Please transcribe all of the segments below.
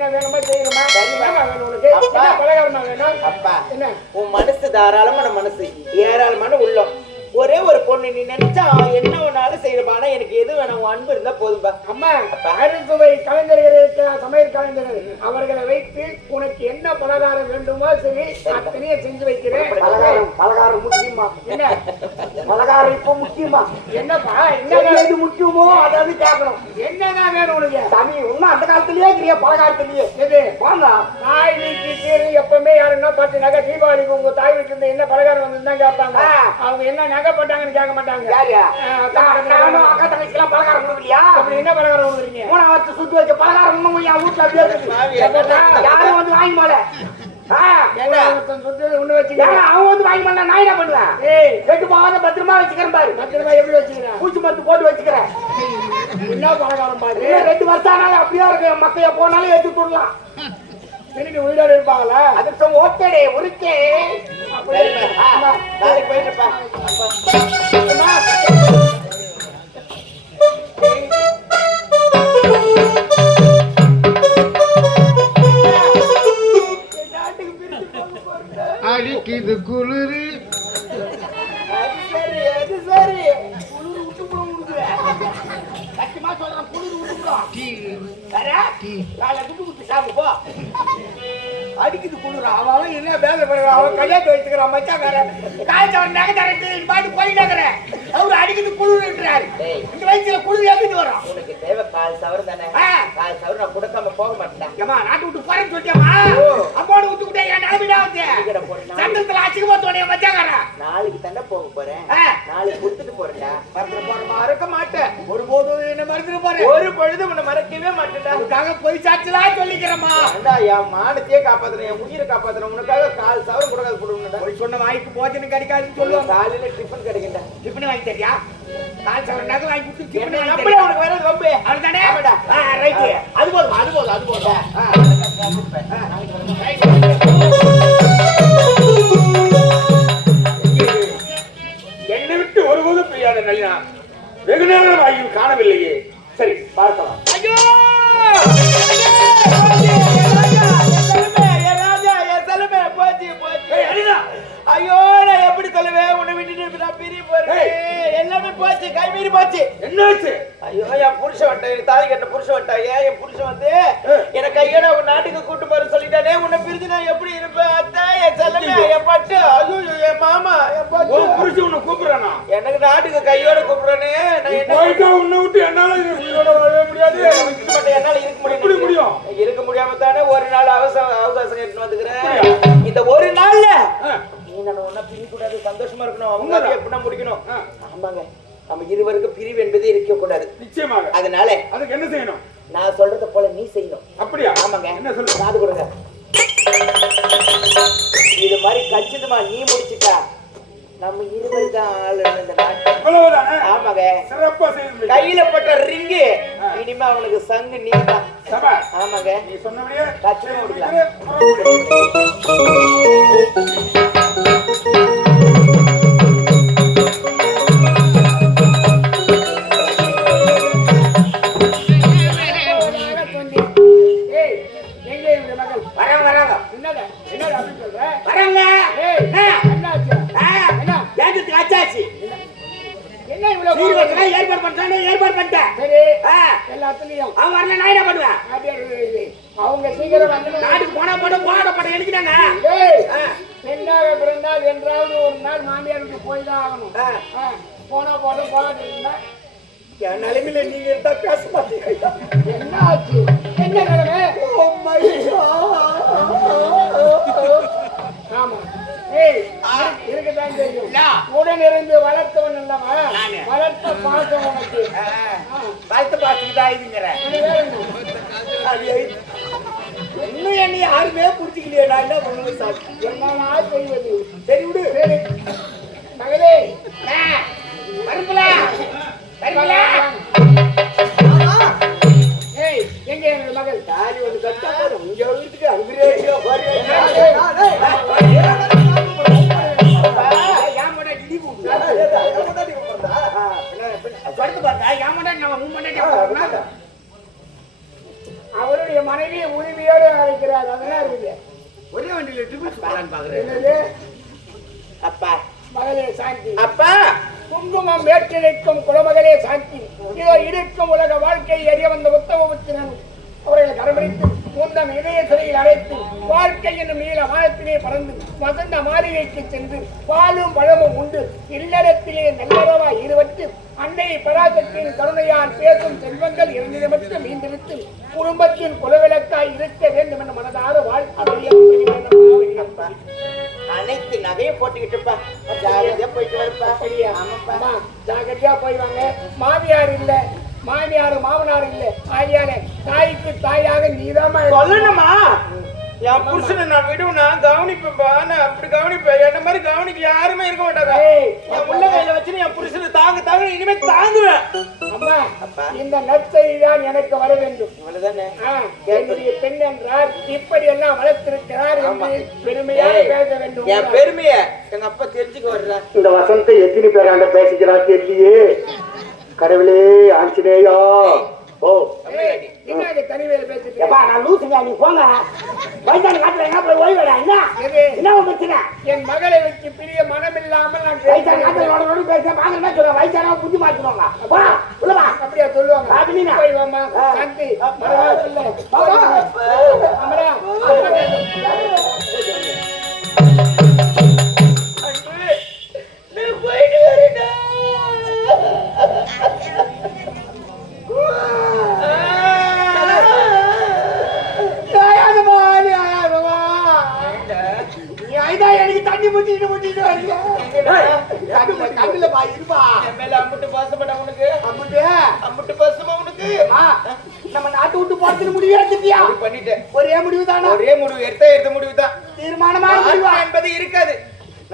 என்னென்ன வேணுமோ செய்யணுமா? என்னமா வேணும் உனக்கு? என்ன பலகாரமா வேணும்? அப்பா என்ன உன் மனசு தாராளமான மனசு, ஏராளமான உள்ளம். ஒரே ஒரு பொண்ணு நீ நினைச்சா என்ன வேணாலும் செய்யறப்பா. ஆனா எனக்கு எது வேணும், அன்பு இருந்தா போதும்பா. அம்மா அறுசுவை கலைஞர்களுக்கு சமையல் கலைஞர்கள் அவர்களை வைத்து உனக்கு என்ன பலகாரம் வேண்டுமோ சரி அத்தனையே செஞ்சு வைக்கிறேன். பலகாரம் முக்கியமா? என்ன பலகாரம் இப்ப முக்கியமா? என்னப்பா என்ன எது முக்கியமோ அதாவது கேட்கணும். என்னதான் வேணும் உனக்கு? சாமி ஒன்னும் அந்த காலத்திலேயே இருக்கிற பலகாரத்திலேயே எது வாங்க. தாய் வீட்டு சீரு எப்பவுமே யாருன்னா பாத்தீங்கன்னாக்கா தீபாவளிக்கு உங்க தாய் வீட்டுல இருந்து என்ன பலகாரம் வந்து கேட்பாங்க. அவங்க என்ன நகை போட்டாங்கன்னு கேட்க மாட்டாங்க. அக்கா தங்கச்சிக்கெல்லாம் பலகாரம் கொடுக்கலையா? அப்படி என்ன பலகாரம் கொடுக்குறீங்க? 3 வருஷம் சுட்டு வச்ச பலகாரம் இன்னும் என் வீட்டுல அப்படியே இருக்குது. யாரும் வந்து வாங்கி போல அவன் வந்து வாங்கி பண்ண நான் என்ன பண்ணுவேன்? கெட்டு போகாத பத்திரமா வச்சுக்கிறேன் பாரு. பத்திரமா எப்படி வச்சுக்கிறேன்? பூச்சி மருந்து போட்டு வச்சுக்கிறேன். என்ன பலகாரம் பாரு? 2 வருஷம் ஆனாலும் அப்படியே இருக்கு. மக்கள் போனாலும் ஏற்றி விடலாம். திரும்பி உயிரோடு இருப்பாங்களா? அதுக்கு ஓகேடே உருக்கே. நாளைக்கு போயிட்டுப்பா. அடிக்குது குளிரு. அது சரி குளிர் விட்டு விடுங்க. சத்தியமா சொல்றேன், குளிர் விட்டு சாப்பிடு போ. அடிக்குது குளிர். அவன் என்ன வேலை பண்ணுறான்? அவன் கல்யாணத்தை வச்சுக்கிறான் மச்சாக்காரன். காய்ச்சவன் நகை தரட்டு பாட்டு போயிட்டாக்கிறேன். அவரு அடிக்குது குளிர்ன்றாரு. இந்த வயசுல குளிர் எப்படி வரும்? உனக்கு தேவை 1/4 சவரம் தானே? 1/4 சவரம் நான் கொடுக்காம போக மாட்டேன். ஏமா நாட்டு விட்டு போறேன்னு சொல்லிட்டேமா? அம்மாவோட விட்டுக்கிட்டே என் நிலைமையாவது சந்தனத்துல அச்சிக்கு போத்தோடைய மச்சாக்காரன். நாளைக்கு தானே போக போறேன். நாளைக்கு கொடுத்துட்டு போறேன்டா. மறந்துட போற மறக்க மாட்டேன். ஒருபோதும் என்ன மறந்துட போறேன். ஒரு பொழுது உன்னை மறக்கவே மாட்டேன்டா. அதுக்காக போய் சாட்சிலாம் சொல்லிக்கிறேம்மா. என் மானத்தையே காப்பாத்துறேன், என் உயிரை காப்பாத்துறேன். உனக்காக 1/4 சவரம் கொடுக்காது போடுவேன்டா. போய் சொன்ன வாய்க்கு போஜனம் கிடைக்காதுன்னு சொல்லுவாங்க. காலையில டிஃபன் கிடைக்கும்டா. டிஃபன் வாங்கி தரியா? 1/4 சவரம் நகை வாங்கி கொடுத்து டிஃபன் வாங்கி அப்படியே தரியா? உனக்கு வேற ரொம்ப அதுதானே? ரைட்டு. அது போதும் அது போதும் அது போதும். என்னை விட்டு ஒருபோதும் பிரியாத நளினா வெகு நேரம் ஆகியும் காணவில்லையே. சரி பார்க்கலாம். ஐயோ ஐயோ நான் எப்படி சொல்லுவேன்? உன்னை விட்டுட்டு நான் பிரிய போறேன். எல்லாமே போச்சு, கை மீறி போச்சு. என்னாச்சு? ஐயோ என் புருஷன் வட்டான், தாலி கட்ட புருஷன் வட்டான். என் புருஷன் வந்து எனக்கு கையோட உன் நாட்டுக்கு கூட்டு போற சொல்லிட்டானே. உன்னை பிரிஞ்சு நான் எப்படி இருப்பேன்? அத்தை என் செல்லமே, என் பட்டு, ஐயோ என் மாமா, என் பட்டு. புருஷன் உன்னை கூப்பிடுறானா? எனக்கு நாட்டுக்கு கையோட கூப்பிடுறானே. நான் என்ன போயிட்டா உன்னை விட்டு என்னால உயிரோட வாழவே முடியாது. என்னால இருக்க முடியும். இருக்க முடியாம தானே ஒரு நாள் அவகாசம் எடுத்து வந்துக்கிறேன். இந்த ஒரு நாள்ல நீ நான் ஒன்னா பிரிக்கூடாது, சந்தோஷமா இருக்கணும். அவங்க எப்படின்னா முடிக்கணும். ஆமாங்க, நம்ம இருவருக்கும் பிரிவு என்பதே இருக்க கூடாது. நிச்சயமாக. அதனால அதுக்கு என்ன செய்யணும்? நான் சொல்றத போல நீ செய்யணும். அப்படியா? ஆமாங்க. என்ன சொல்லு? காது கொடுங்க. இது மாதிரி கச்சிதமா நீ முடிச்சுட்டா நம்ம இருவரு தான் ஆளு இந்த நாட்டு. அவ்வளவுதானே? ஆமாங்க. சிறப்பா செய்து கையில பட்ட ரிங்கு இனிமே அவனுக்கு சங்கு நீ தான். சபாஷ். ஆமாங்க. நீ சொன்னபடியே கச்சிதமா முடிக்கலாம். அவங்க சீக்கிரம் வந்து நாட்டுக்கு போனா போட எழுதிட்டாங்க. பெண்ணாக பிறந்தால் என்றாவது ஒரு நாள் மாமியாருக்கு போய் தான் ஆகணும். போனா போட போகாது இருந்தா என் நிலைமையில நீங்க இருந்தா பேச மாட்டீங்க. என்ன ஆச்சு? என்ன நிலைமை? ஆமா, இருக்கதான் தெரியும். உடன் இருந்து வளர்த்தவன் அல்லவா? வளர்த்த பாசம் உனக்கு. வளர்த்த பாசத்துக்கு தான் இதுங்கிற. இன்னும் என்ன யாருமே புரிஞ்சுக்கலையே. நான் என்ன பண்ணுவேன் சார்? என்ன செய்வது? சரி விடு. சரி மகளே, வரும்பலா எங்க எங்க மகள் தாலி ஒன்று கட்டா போதும். இங்க வீட்டுக்கு அங்கிரேஜியோ அவருடைய மனைவி உரிமையோடு அழைக்கிறார். அதெல்லாம் இருக்குது. ஒரே வண்டியில ட்ரிபிள்ஸ் போலான்னு பாக்குறேன். என்னது? அப்பா மகளே சாந்தி. அப்பா குங்குமம் வேற்றிருக்கும் குலமகளே சாந்தி. இதோ இருக்கும் உலக வாழ்க்கையை அறிய வந்த உத்தமபுத்திரன் அவர்களை கரமடித்து முந்தம் இதய சிறையில் அழைத்து வாழ்க்கை என்னும் நீல வானத்திலே பறந்து வசந்த மாளிகைக்கு சென்று பாலும் பழமும் உண்டு இல்லறத்திலே நல்லறவாய் ஈடுபட்டு அன்னை பராசக்தியின் கருணையால் பேசும் செல்வங்கள் இருந்தமற்ற மீண்டிருத்து குடும்பத்தின் குலவிளக்காய் இருக்க வேண்டும் என்ற மனதார வாழ்க்கை. அனைத்து நகையை போட்டுக்கிட்டுப்பா ஜாகிரதையா போயிட்டு வரப்பா. ஆமாப்பா, ஜாகிரதையா போய் வாங்க. மாமியார் இல்ல, மாமியார் மாமனார் இல்ல, ஆகியால தாய்க்கு தாயாக நீதாமா சொல்லணுமா? என் புருஷனை நான் விடுவேனா கவனிப்பேன்பா. நான் அப்படி கவனிப்பேன். என்ன மாதிரி கவனிக்க யாருமே இருக்க மாட்டாங்க. என் உள்ள கையில வச்சு என் புருஷனை தாங்க இனிமே தாங்குவேன். அம்மா, இந்த நற்செய்தி தான் எனக்கு வர வேண்டும். இவ்வளவுதானே? என்னுடைய பெண் என்றால் இப்படி எல்லாம் வளர்த்திருக்கிறார் என்று பெருமையாக பேச வேண்டும். என் பெருமைய எங்க அப்பா தெரிஞ்சுக்க வர்ற. இந்த வசந்தை எத்தனை பேராண்ட பேசிக்கிறார் தெரியலையே. கடவுளே ஆஞ்சநேயா. ஓ நீங்க தனிமையில பேசிட்டு எப்பா நான் லூசுங்க. நீ போங்க. வயசான காட்டுல என்ன போய் ஓய்வடா. என்ன பிரச்சனை? என் மகளை வச்சு பிரிய மனமில்லாமல் நான் வயசான காட்டுல பேச பாங்க சொல்ல வயசான புத்தி மாத்துவாங்க. உள்ளவா அப்படியா சொல்லுவாங்க. அப்படின்னா போய் வாமா சாந்தி மரவாசல்ல அமரா போயிட்டு வரேன். எனக்கு தண்ணி முட்டிட்டு வரீங்க. கண்ணுல பா இருப்பா. என் மேல அம்புட்டு பாசப்பட உனக்கு. அம்புட்டு பாசமா உனக்கு. நம்ம நாட்டு விட்டு போறதுக்கு முடிவு எடுத்துட்டியா? பண்ணிட்டேன். ஒரே முடிவு தானா? ஒரே முடிவு எடுத்த முடிவு தான். தீர்மானமா என்பது இருக்காது.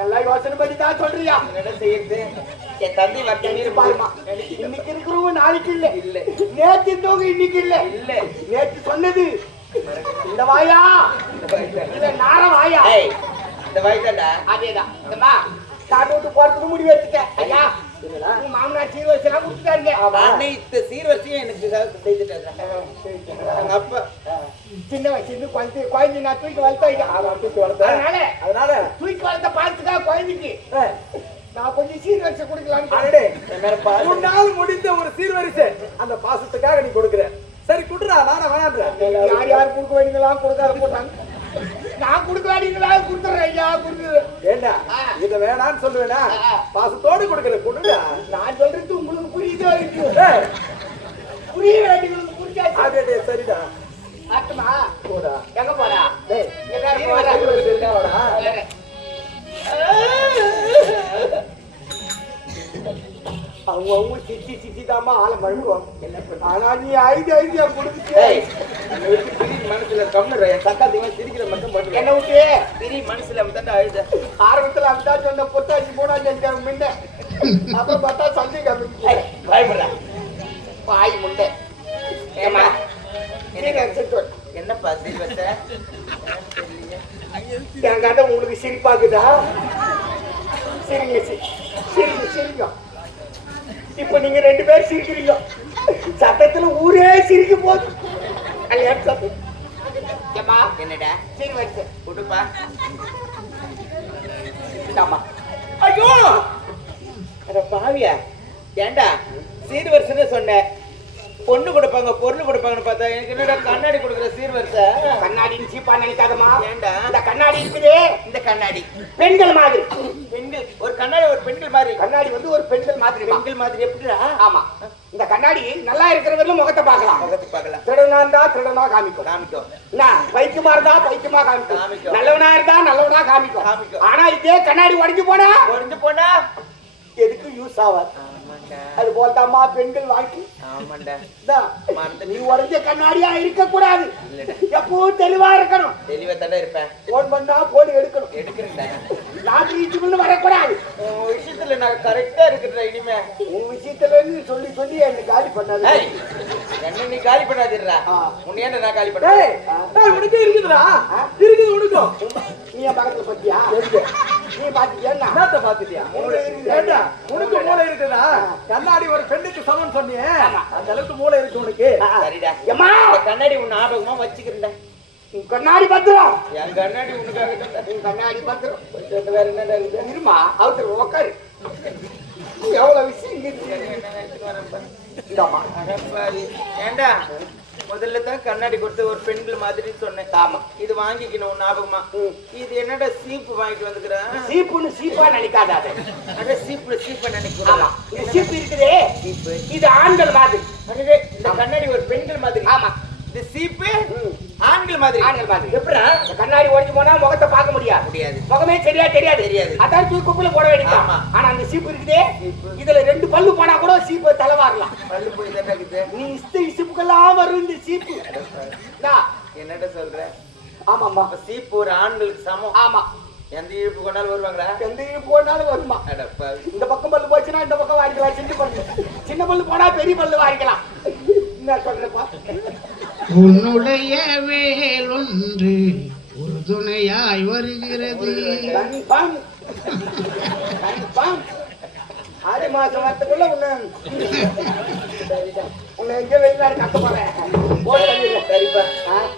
நல்லா யோசனை பண்ணி தான் சொல்றியா? என்ன செய்யுது? என் தந்தை வர்த்தனை இருப்பாருமா. இன்னைக்கு இருக்கிறவங்க நாளைக்கு இல்ல. இல்ல நேற்று இருந்தவங்க இன்னைக்கு இல்ல. இல்ல நேற்று சொன்னது இந்த வாயா இல்ல நார வாயா? இந்த வாய்தாண்டா. அதேதான். இந்தமா காட்டு விட்டு போறதுக்கு முடிவு எடுத்துட்டேன். ஐயா உங்க மாமனார் சீர்வரிசை எல்லாம் கொடுத்துட்டாருங்க. அனைத்து சீர்வரிசையும் எனக்கு செய்துட்டாங்க. அப்பா சின்ன வயசுல குழந்தை நான் தூக்கி வளர்த்தேன். அதனால தூக்கி வளர்த்த பார்த்துக்கா குழந்தைக்கு நான் கொஞ்சம் சீர்வரிசை கொடுக்கலான்னு. உன்னால் முடிந்த ஒரு சீர்வரிசை அந்த பாசத்துக்காக நீ கொடுக்குற. சரி குடுறா, நானே வேணான்றேன். யார் கொடுக்க வேண்டியதெல்லாம் கொடுக்காத போட்டாங்க. நான் கொடுக்க வேண்டியதா கொடுத்துறேன். ஐயா கொடுக்குறேன். ஏண்டா இத வேணான்னு சொல்லுவேனா? பாசத்தோடு கொடுக்கல குடுடா. நான் சொல்றது உங்களுக்கு புரியுதோ இல்லையோ? புரிய வேண்டியவங்களுக்கு புரியாது. அதே சரிடா. ஆட்டமா போடா. எங்க போறா? டேய் எங்க வாடா. அவங்க சித்தி தாமா ஆளை மழுங்குவாங்க. ஆனா நீ ஐடியா கொடுத்துட்டே மனசுல கம்னு சக்காத்தியமா சிரிக்கிற மட்டும் பண்ணு. என்ன விட்டு திரி மனசுல தான் அழுத. ஆரம்பத்துல அந்த சொன்ன பொட்டாசி போனாச்சு முன்ன. அப்புறம் பார்த்தா சந்தை கம்மி பயப்படுற பாய் முண்டை. ஏமா என்னப்பா சீர்வச்ச என் கதை உங்களுக்கு சிரிப்பாக்குதா? சரிங்க சரிங்க சரிங்க. இப்ப நீங்க 2 பேரும் சிரிக்கிறீங்க. சத்தத்துல ஊரே சிரிக்க போகுது. என்னடா சரி வச்சு கொடுப்பா. ஐயோ அட பாவியா. ஏண்டா சீர்வரிசைன்னு சொன்ன. பொண்ணு கொடுப்பாங்க பொருள் கொடுப்பாங்கன்னு பார்த்தா எனக்கு என்னடா கண்ணாடி கொடுக்குற சீர்வரிசை? கண்ணாடின்னு சீப்பா நினைக்காதமா. ஏண்டா இந்த கண்ணாடி இருக்குதே, இந்த கண்ணாடி பெண்கள் மாதிரி. பெண்கள் ஒரு கண்ணாடி ஒரு பெண்கள் மாதிரி. கண்ணாடி வந்து ஒரு பெண்கள் மாதிரி. பெண்கள் மாதிரி எப்படிடா? ஆமா. இந்த கண்ணாடி நல்லா இருக்கிறவர்களும் முகத்தை பார்க்கலாம். முகத்தை பார்க்கலாம். திருடனா இருந்தா திருடனா காமிக்கும். பைத்தியமா இருந்தா பைத்தியமா காமிக்கும். நல்லவனா இருந்தா நல்லவனா காமிக்கும். ஆனா இதே கண்ணாடி உடைஞ்சு போனா எதுக்கு யூஸ் ஆகாது. அது போல்தாமா பெண்கள் வாழ்க்கை. நீ உடைஞ்ச கண்ணாடியா இருக்க கூடாது. எப்பவும் தெளிவா இருக்கணும். தெளிவா தானே இருப்பேன். போன் பண்ணா போன் எடுக்கணும். எடுக்கிறேன். நாட்டு வரக்கூடாது. உன் விஷயத்துல நான் கரெக்டா இருக்கிறேன். இனிமே உன் விஷயத்துல சொல்லி சொல்லி என்ன காலி பண்ணாது. என்ன நீ காலி பண்ணாதிடுறா. உன்னையே நான் காலி பண்ணேன். உனக்கு இருக்குதுடா. இருக்குது உனக்கும். நீ என் பக்கத்துல பத்தியா? நீ பாத்தியா? என்னத்த பாத்துட்டியா? ஏண்டா உனக்கு மூளை இருக்குதா? கண்ணாடி ஒரு பெண்ணுக்கு சமம் சொன்னியே, அந்த அளவுக்கு மூளை இருக்கு உனக்கு. சரிடா. எம்மா கண்ணாடி உன் ஞாபகமா வச்சுக்கிறேன்டா. உன் கண்ணாடி பத்திரம். என் கண்ணாடி உனக்காக தான். உன் கண்ணாடி பத்திரம். போயிட்டு வந்து வேற என்னடா இருக்குது? இருமா அவருக்கு உக்காரு. எவ்வளவு விஷயம் இங்க இந்தாமா. ஏண்டா முதல்ல தான் கண்ணாடி கொடுத்து ஒரு பெண்கள் மாதிரி சொன்னேன். ஆமா. இது வாங்கிக்கணும் ஞாபகமா. இது என்னடா சீப்பு வாங்கிட்டு வந்துக்கிறேன். சீப்புன்னு சீப்பா நினைக்காத. அட சீப்பு சீப்பை நினைக்கிறேன். ஆமா. இது சீப்பு இருக்குதே. சீப்பு. இது ஆண்கள் மாதிரி. அடடே, இந்த கண்ணாடி ஒரு பெண்கள் மாதிரி. ஆமா. இந்த சீப்பு ஆண்கள் மாதிரி. ஆண்கள் மாதிரி. எப்படா இந்த கண்ணாடி உடைஞ்சு போனா முகத்தை பார்க்க முடியாது. முடியாது. முகமே சரியா தெரியாது. தெரியாது. அதான் தூக்கி குப்பையில போட வேண்டியது. ஆமா. ஆனா அந்த சீப்பு இருக்குதே. இதுல 2 பல்லு போனா கூட சீப்பு தலைவாரலாம். பல்லு போய் தான் இருக்குது. நீ இசுப்புக்கெல்லாம் வரும் இந்த சீப்பு. என்னடா சொல்ற? ஆமாம்மா. அப்ப சீப்பு ஒரு ஆண்களுக்கு சமம். ஆமா. எந்த இழுப்பு கொண்டாலும் வருவாங்களா? எந்த இழுப்பு போனாலும் வருமா? அடப்பா. இந்த பக்கம் பல்லு போச்சுன்னா இந்த பக்கம் வாங்கிக்கலாம். சின்ன பல்லு. சின்ன பல்லு போனா பெரிய பல்லு வாங்கிக்கலாம். என்ன சொல்றப்பா? உன்னுடைய வேலொன்று ஒரு துணையாய் வருகிறது. கன்ஃபார்ம். கன்ஃபார்ம். 6 மாசம் வரத்துக்குள்ள உன்னை எங்க வெளிநாடு கட்ட போறேன். சரிப்பா.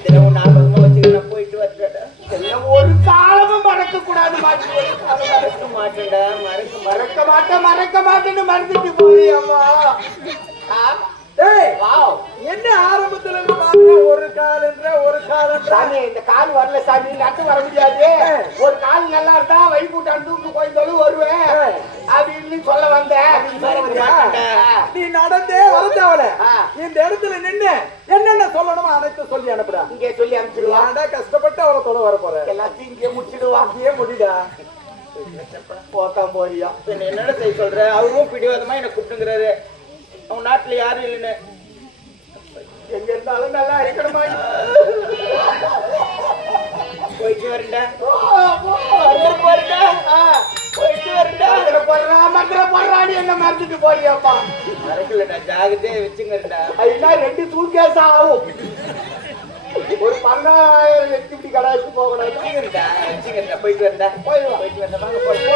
தினமும் ஞாபகமா வச்சுக்கிறேன். போயிட்டு வரட்டா. என்ன ஒரு காலமும் மறக்க கூடாது. மறக்க மாட்டேன்டா. மறக்க மாட்டேன்னு மறந்துட்டு போறியம்மா. ஏய், வாவ். என்ன ஆரம்பத்துல இருந்து பாக்குற ஒரு காலன்ற ஒரு காலன்ற சாமி இந்த கால் வரல சாமி. நட்டு வர முடியாது. ஒரு கால் நல்லா இருந்தா வைகுண்டம் தூக்கு கோயிலும் வருவேன் அப்படின்னு சொல்ல வந்தேன். நீ நடந்தே வரதவல இந்த இடத்துல நின்னு என்னென்ன சொல்லணுமோ அனைத்து சொல்லி அனுப்புடா. இங்கே சொல்லி அனுப்பிச்சிடுவா. ஏன்டா கஷ்டப்பட்டு அவரை தொலை வர போற? எல்லாத்தையும் இங்கே முடிச்சிடுவா. அங்கேயே முடிடா. போக்காம போறியா? என்னடா செய்ய சொல்ற? அவரும் பிடிவாதமா என்ன கூப்பிட்டுங்கிறாரு. அவங்க நாட்டுல யாரும் இல்லைன்னு. எங்க இருந்தாலும் நல்லா இருக்கணுமா? போயிட்டு வரேன்டா. போயிட்டு வரேன்டா. மந்திரம் போடுறான்னு என்ன மறந்துட்டு போறியாப்பா? மறக்கலடா. ஜாகிரதையா வச்சுங்கடா. அதுனா 2 சூட்கேஸ் ஆகும். ஒரு 10000 எக்டிவிட்டி கடாய்க்கு போகணும். வச்சுங்கடா. போயிட்டு வரேன்டா. போயிட்டு வரேன். வாங்க போறோம்.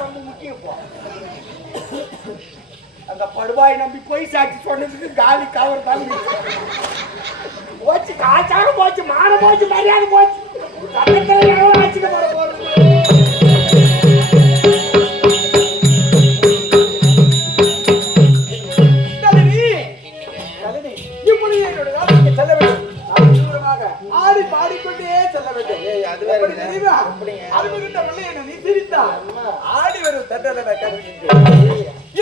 ரொம்ப முக்கியம். அந்த படுவாய் நம்பி போய் சாட்சி சொன்னதுக்கு காலி கவர் தான் போச்சு. காய்ச்சாக போச்சு. மானம் போச்சு. மரியாதை போச்சு. சட்டத்தில் எவ்வளோ ஆச்சுன்னு போட போறது. இப்பொழுது என்னோட நாட்டுக்கு செல்ல வேண்டும். நான் தூரமாக ஆடி பாடிக்கொண்டே செல்ல வேண்டும். அது வேற எப்படி இல்ல. தெரியுமா? எப்படிங்க? அருமைகிட்ட பிள்ளை என்ன நீ சிரித்தாய். ஆடி வரும் தண்டனை கருதிட்டு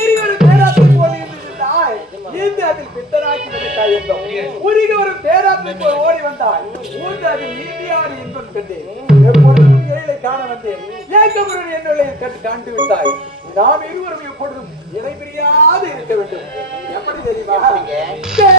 இருவரும் பேராத்தை போல் இருந்திருந்தாய். நீந்து அதில் பித்தனாக்கி விட்டாய் என்போம். உருகி வரும் பேராத்தை போல் ஓடி வந்தாய். ஊர்ந்து அதில் நீந்தியாடி என்பன் கண்டேன். எப்பொழுதும் ஏழை காண வந்தேன். ஏக்கமுடன் என்னுடைய கண்டு விட்டாய். நாம் இருவரும் எப்பொழுதும் இணை பிரியாது இருக்க வேண்டும். எப்படி தெரியுமா?